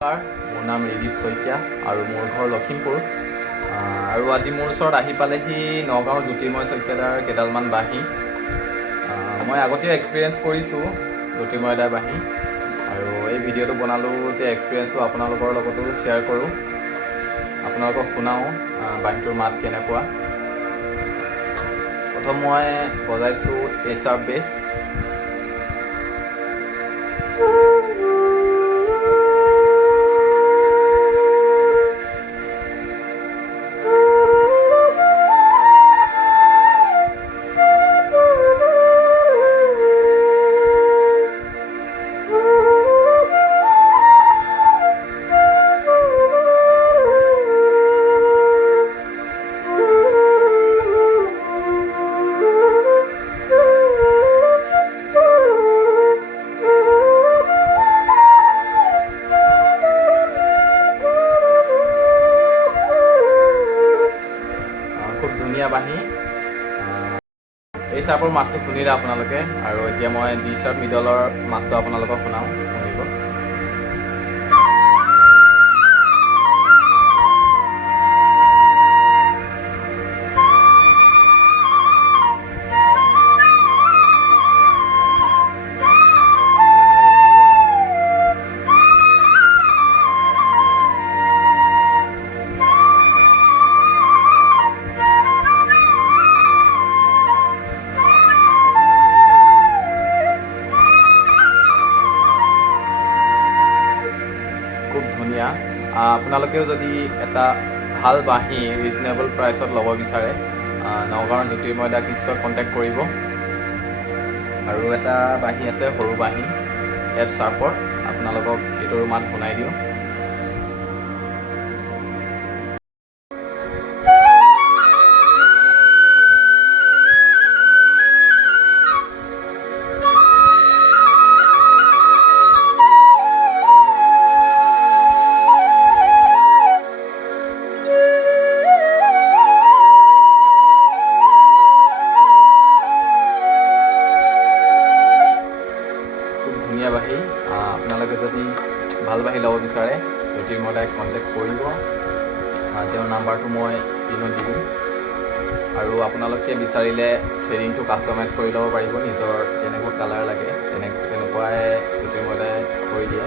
মোৰ নাম ৰিদীপ শইকীয়া আৰু মোৰ ঘৰ লখিমপুৰ। আৰু আজি মোৰ ওচৰত আহি পালেহি নগাঁৱৰ জ্যোতিৰ্ময় শইকীয়াদাৰ কেইডালমান বাঁহী। মই আগতেও এক্সপিৰিয়েঞ্চ কৰিছোঁ জ্যোতিৰ্ময়দাৰ বাঁহী, আৰু এই ভিডিঅ'টো বনালোঁ যে এক্সপিৰিয়েঞ্চটো আপোনালোকৰ লগতো শ্বেয়াৰ কৰোঁ, আপোনালোকক শুনাওঁ বাঁহীটোৰ মাত কেনেকুৱা। প্ৰথম মই বজাইছোঁ এ শাৰ্প বেছ। খুব ধুনীয়া বাঁহী। এই শাৰ্পৰ মাতটো শুনিলে আপোনালোকে, আৰু এতিয়া মই ডি শাৰ্প মিডলৰ মাতটো আপোনালোকক শুনাওঁ, শুনিব। খুব ধুনীয়া। আপোনালোকেও যদি এটা ভাল বাঁহী ৰিজনেবল প্ৰাইচত ল'ব বিচাৰে, নগাঁৱৰ জ্যোতিৰ্ময়দাক নিশ্চয় কণ্টেক্ট কৰিব। আৰু এটা বাঁহী আছে সৰু বাঁহী এফ শাৰ্পৰ, আপোনালোকক এইটোৰ মাত শুনাই দিওঁ। ধুনীয়া বাঁহী। আপোনালোকে যদি ভাল বাঁহী ল'ব বিচাৰে জ্যোতিৰ্ময়দাক কণ্টেক্ট কৰিব। তেওঁৰ নাম্বাৰটো মই স্ক্ৰীণত দি দিম, আৰু আপোনালোকে বিচাৰিলে থ্ৰেডিংটো কাষ্টমাইজ কৰি ল'ব পাৰিব, নিজৰ যেনেকুৱা কালাৰ লাগে তেনেকুৱাই জ্যোতিৰ্ময়দাই কৰি দিয়ে।